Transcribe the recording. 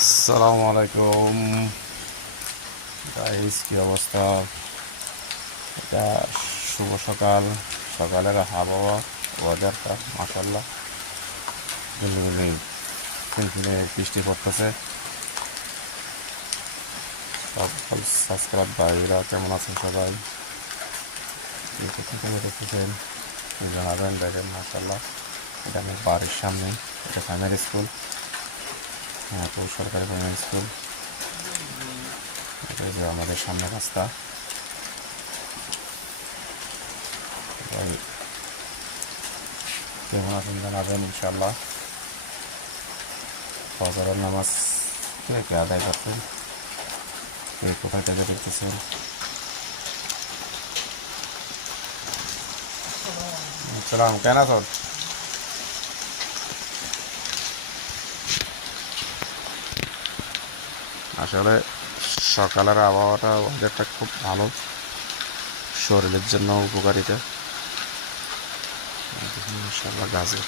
আসসালামু আলাইকুম গাইস, কি অবস্থা? এটা শুভ সকাল। সকালের আবহাওয়া, ওয়েদারটা মাশাআল্লাহ ঝিলমিলি ফিনফিনে বৃষ্টি পড়তেছে। সকল সাবস্ক্রাইব ভাইরা কেমন আছেন সবাই? কোথা থেকে দেখতেছেন জানাবেন। দেখেন মাশাআল্লাহ, এটা আমার বাড়ির সামনে, এটা প্রাইমারি স্কুল, হ্যাঁ তো সরকারি প্রাইমারি স্কুল। এটা যে আমাদের সামনে রাস্তা। ভাই কেমন আছেন জানাবেন ইনশাআল্লাহ। ফজরের নামাজ কে কে আদায় করতেন, এই কোথায় থেকে দেখতেছেন? সালাম, কেন আছো? আসলে সকালের আবহাওয়াটা, ওয়েদারটা খুব ভালো, শরীরের জন্য উপকারিতা। ইনশাআল্লাহ গাছে